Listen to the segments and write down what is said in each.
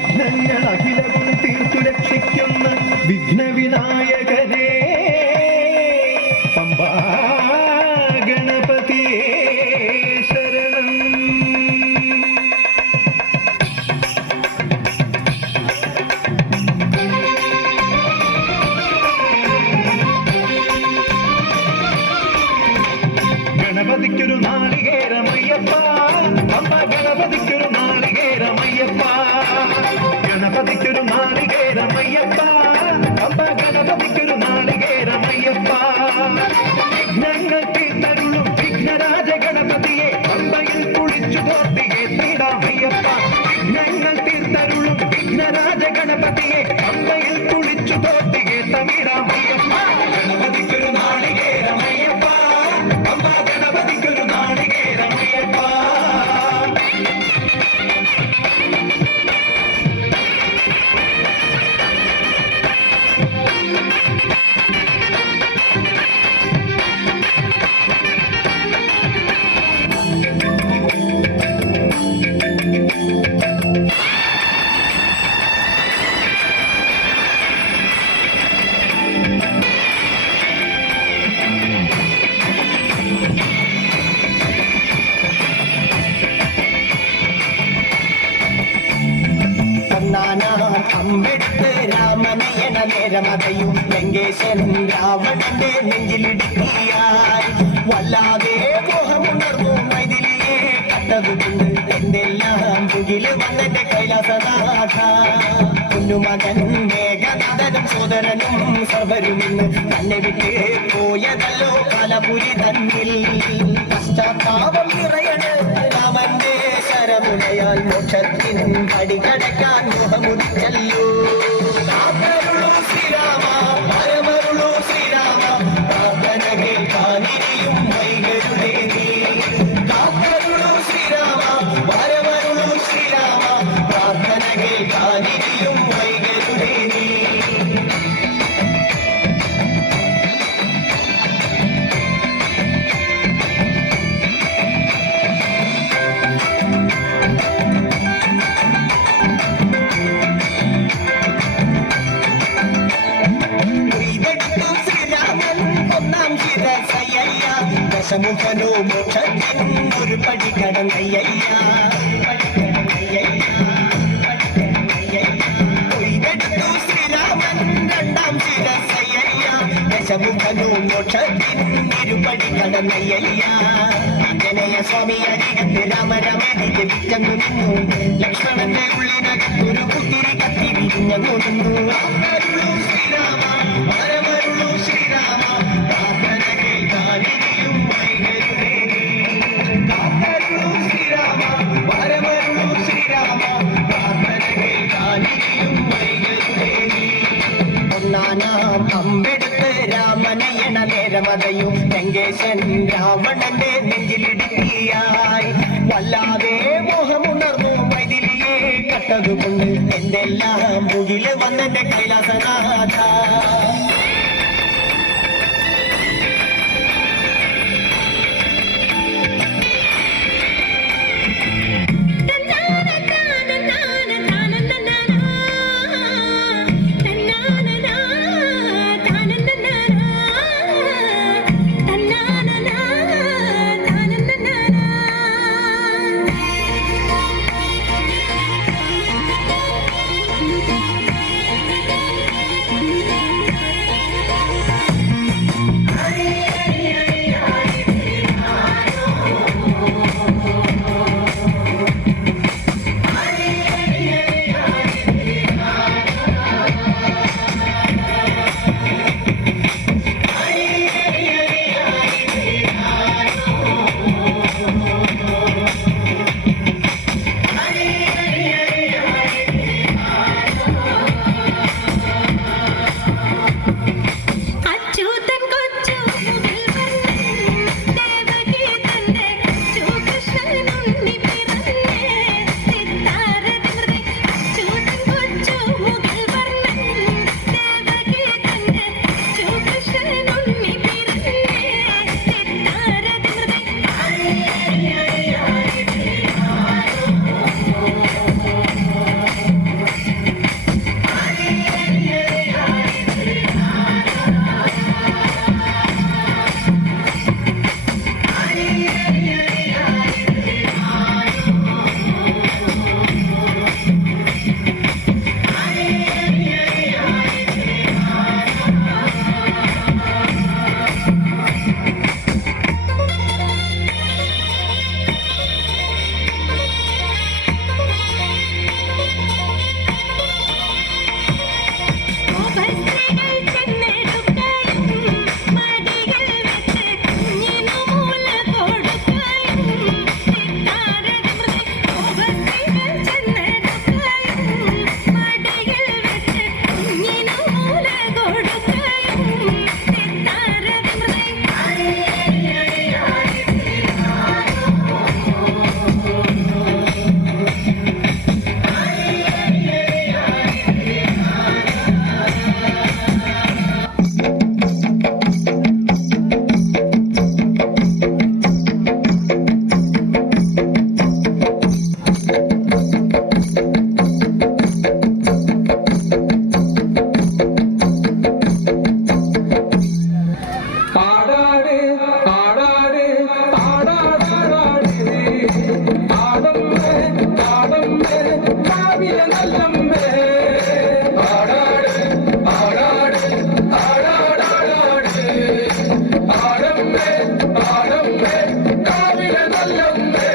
വിഘ്നങ്ങൾ അഖിലവും തീർത്തു രക്ഷിക്കുന്ന വിഘ്നവിനായകനെ പമ്പാ ഗണപതിയേ ശരണം. ഗണപതിക്കൊരു നാളികേരമയ്യപ്പ, പമ്പ ഗണപതിക്കൊരു നാളികേരമയ്യപ്പ, ഗണപതിക്കൊരു നാളികേരമയ്യപ്പ, പമ്പ ഗണപതിക്കൊരു നാളികേരമയ്യപ്പ. വിഘ്നങ്ങൾ തീർത്തരുളും വിഘ്നരാജ ഗണപതിയെ പമ്പയിൽ കുളിച്ചു തോർത്തിയെ ശ്രീരാമയ്യപ്പ. വിഘ്നങ്ങൾ തീർത്തരുളും വിഘ്നരാജ ഗണപതിയെ പമ്പയിൽ കുളിച്ചു തോർത്തിയെ തമിഴാമയ്യപ്പ. ഗണപതിക്കൊരു നാളികേരമയ്യപ്പ, പമ്പ ഗണപതിക്കൊരു നാളികേരമയ്യപ്പ. അമ്പെടുത്ത് രാമനയണ നേരമതയും ലങ്കേശനും രാവണന്റെ നെഞ്ചിലിടുക്കിയായി വല്ലാതെ മോഹമുണർന്നു മൈഥിലിയെ കണ്ടതുകൊണ്ട് എന്തെല്ലാം മുകില് വന്നെന്റെ കൈലാസനാഥ. കുഞ്ഞുമകൻ മേഘനാഥനും സോദരനും സർവരുമിന്ന് തന്നെ വിട്ട് പോയതല്ലോ കലപുരി തന്നിൽ. പശ്ചാത്താപം നിറയണ് രാമന്റെ ശരമുനയാൽ മോക്ഷത്തിൻ പടി കടക്കാൻ മുഖമുദിച്ചല്ലോ. കാത്തരുളൂ ശ്രീരാമ, പരമരുളൂ ശ്രീരാമ, പ്രാർത്ഥന കേൾക്കാനിരിയും വൈകരുടെ നീ. കാത്തരുളൂ ശ്രീരാമ, പരമരുളൂ ശ്രീരാമ, പ്രാർത്ഥന കേൾക്കാനിരിയും വൈകരുടെ നീ. ദശമുഖനോ മോക്ഷത്തിൻ ഒരു പടി കടന്നയ്യ. ശ്രീരാമൻ രണ്ടാം ശിരസയ്യ. ദശമുഖനോ മോക്ഷത്തിൻ ഇരുപടി കടന്നയ്യ. ആഞ്ജനേയ സ്വാമി അരികത്ത് രാമരമേതി ജപിച്ചെന്നു നിന്നു. ലക്ഷ്മണന്റെ ഉള്ളിനകത്തൊരു കുത്തിരി കത്തി വിരിഞ്ഞു നിന്നു. ശ്രീരാമ, പരമരുളൂ ശ്രീരാമ, പ്രാർത്ഥന കേൾക്കാനിരിയും വൈകരുടെ നീ. കാത്തരുളൂ ശ്രീരാമ, പരമരുളൂ ശ്രീരാമ, പ്രാർത്ഥന കേൾക്കാനിരിയും വൈകരുടെ നീ. ഒന്നാനാം അമ്പെടുത്ത് രാമനയണ നേരമതയും ലങ്കേശൻ രാവണന്റെ നെഞ്ചിലിടുക്കിയായി വല്ലാതെ മോഹമുണർന്നു മൈഥിലിയെ കണ്ടതുകൊണ്ട് എന്തെല്ലാം മുകില് വന്നെന്റെ കൈലാസനാഥ. നല്ലമ്മേ ആടാട് ആടാട് ആടാടാടാട് ആടമ്മേ ആടമ്മേ കാവിലെ നല്ലമ്മേ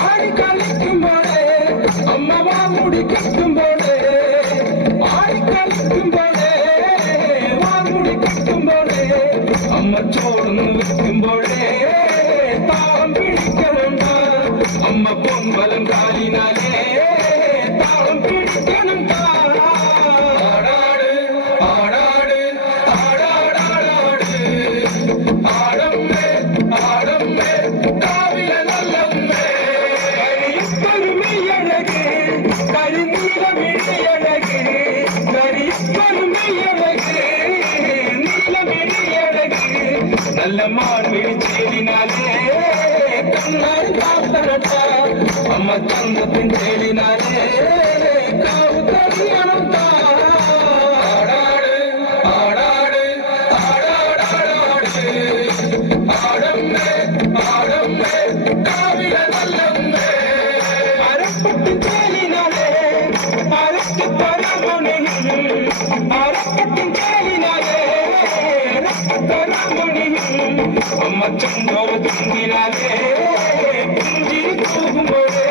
ആടി കളിക്കുമ്പോഴേ അമ്മ വാമുടി കെട്ടുമ്പോഴേ ആടി കളിക്കുമ്പോഴേ വാമുടി കെട്ടുമ്പോഴേ അമ്മ ചോടുന്നു വെക്കുമ്പോഴേ താളം പിടിക്കണുണ്ട് അമ്മ പൊൻവലം കാലിനാലേ താളം പിടിക്കണം ആടാട് ആടാട് ആടാടാടാട് ആടമ്മേ ആടമ്മേ കാവിലെ നല്ലമ്മേ കരിയൊരുമയഴക് കരിനീലമിഴിയഴക് കരിയൊരുമയഴക് നീലമിഴിയഴക് നല്ല മാൻ വിളിച്ചേലിനാലേ കണ്ണാൽ കാത്തരട്ട അമ്മ ചന്തത്തിൻ ചേലിനാലേ കാവ് തറിയണം ആടാട് ആടാട് ആടാടാടാട് ആടമ്മേ ആടമ്മേ കാവിലെ നല്ലമ്മേ അരപ്പത്തിൻ ചേലിനാലേ അരക്ക് പരമണിയും അരപ്പത്തിൻ ചേലിനാലേ പരമണിയും അമ്മ ചന്തോര തുങ്കിനാലേ പുഞ്ചിരി പോകുമ്പോഴേ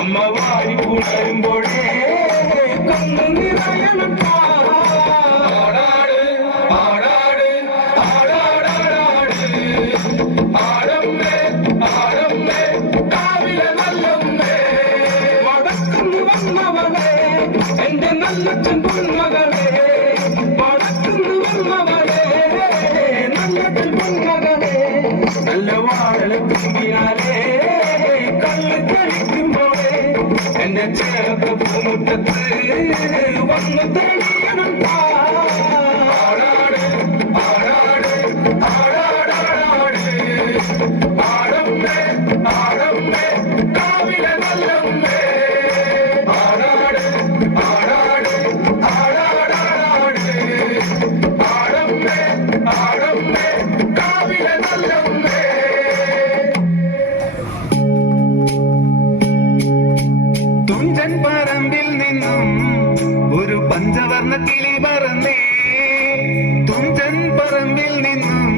അമ്മ വാരി പുണരുമ്പോഴേ കണ്ണു നിറയണം ആടാട് ആടാട് ആടാടാടാട് ആടമ്മേ ആടമ്മേ കാവിലെ നല്ലമ്മേ വടക്കുന്ന് വന്നവളെ എന്റെ നല്ല ചെമ്പുന്മകളെ വടക്കുന്ന് വന്നവളെ നല്ല ചെമ്പുന്മകളെ നല്ല വാഴല തുമ്പിനാലേ കല്ല് തെളിക്കുമ്പോഴേ എന്റെ ചേർത്ത പൂമുറ്റത്ത് വന്ന് തെളിയണം ആടാട് ആടാട് ആടാടാടാട് ആടമ്മേ ആടമ്മേ കാവിലെ നല്ലമ്മേ ആടാട് ആടാട് ആടാടാടാട് ആടമ്മേ ആടമ്മേ കാവിലെ നല്ലമ്മേ തുഞ്ചൻ പറമ്പിൽ നിന്നും ഒരു പഞ്ചവർണ്ണ കിളി പറന്നേ തുഞ്ചൻ പറമ്പിൽ നിന്നും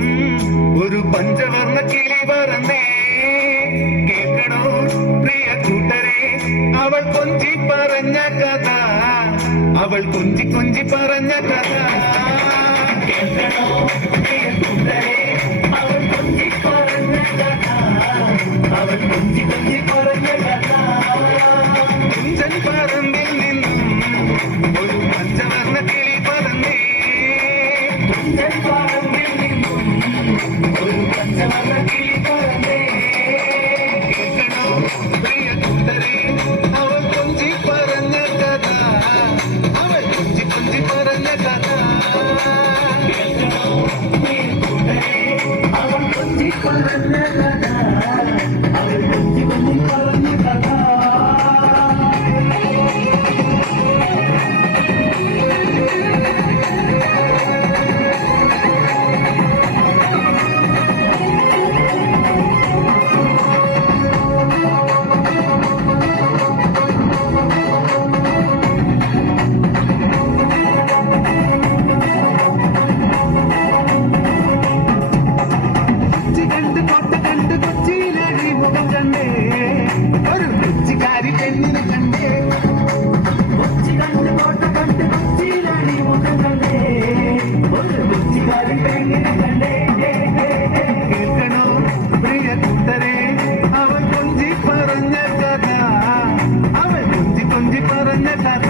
ഒരു പഞ്ചവർണ്ണ കിളി പറന്നേ കേൾക്കണോ പ്രിയ കൂട്ടരെ അവൾ കൊഞ്ചി പറഞ്ഞ കഥ അവൾ കൊഞ്ചി കൊഞ്ചി പറഞ്ഞ കഥ കേൾക്കണോ പ്രിയ കൂട്ടരെ അവൾ കൊഞ്ചി പറഞ്ഞ കഥ അവൾ കൊഞ്ചി കൊഞ്ചി പറഞ്ഞ കഥ തുഞ്ചൻ പറമ്പിൽ നിന്നും ഒരു പഞ്ചവർണ്ണ കിളി പറന്നേ തുഞ്ചൻ പറമ്പിൽ നിന്നും ഒരു പഞ്ചവർണ്ണ കിളി പറന്നേ കേൾക്കണോ പ്രിയ കൂട്ടരെ അവൾ കൊഞ്ചി പറഞ്ഞ കഥ അവൾ കൊഞ്ചി കൊഞ്ചി പറഞ്ഞ കഥ കേൾക്കണോ പ്രിയ കൂട്ടരെ അവൾ കൊഞ്ചി പറഞ്ഞ കഥ അവൾ കൊഞ്ചി കൊഞ്ചി പറഞ്ഞ കഥ കേൾക്കണോ പ്രിയ കൂട്ടരെ അവൾ കൊഞ്ചി പറഞ്ഞ കഥ അവൾ കൊഞ്ചി കൊഞ്ചി പറഞ്ഞ കഥ